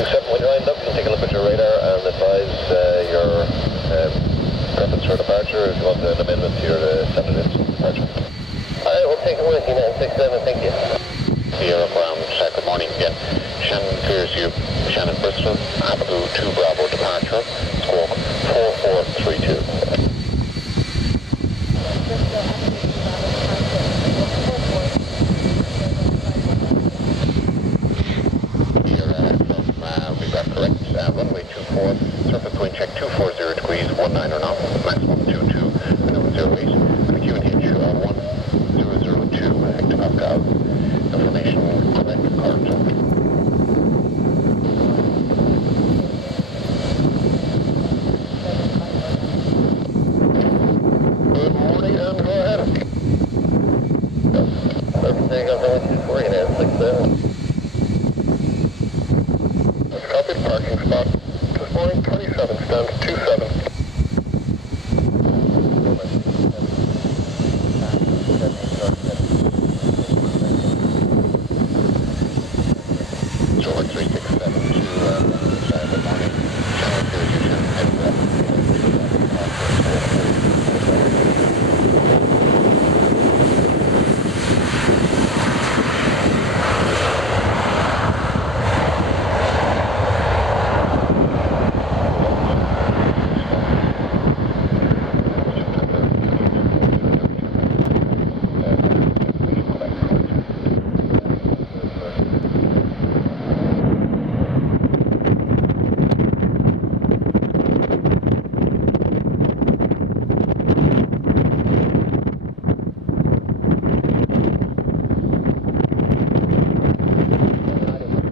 When you're lined up, you can take a look at your radar and advise your preference for departure if you want an amendment to your standard departure. I will take it with you, 967, thank you. Sierra Ground, good morning again. Shannon clears you, Shannon Bristol, Avenue 2 Bravo departure, Squawk 4432. Runway 24, surface wind check 240 degrees, 19 or knots, maximum 22, minimum 08, and the QNH 1002, hectopascal. Information correct, current. Good morning, and go ahead. Surface takeoff runway 24, United 67. Copy, parking spot. This morning, 27, stand 27.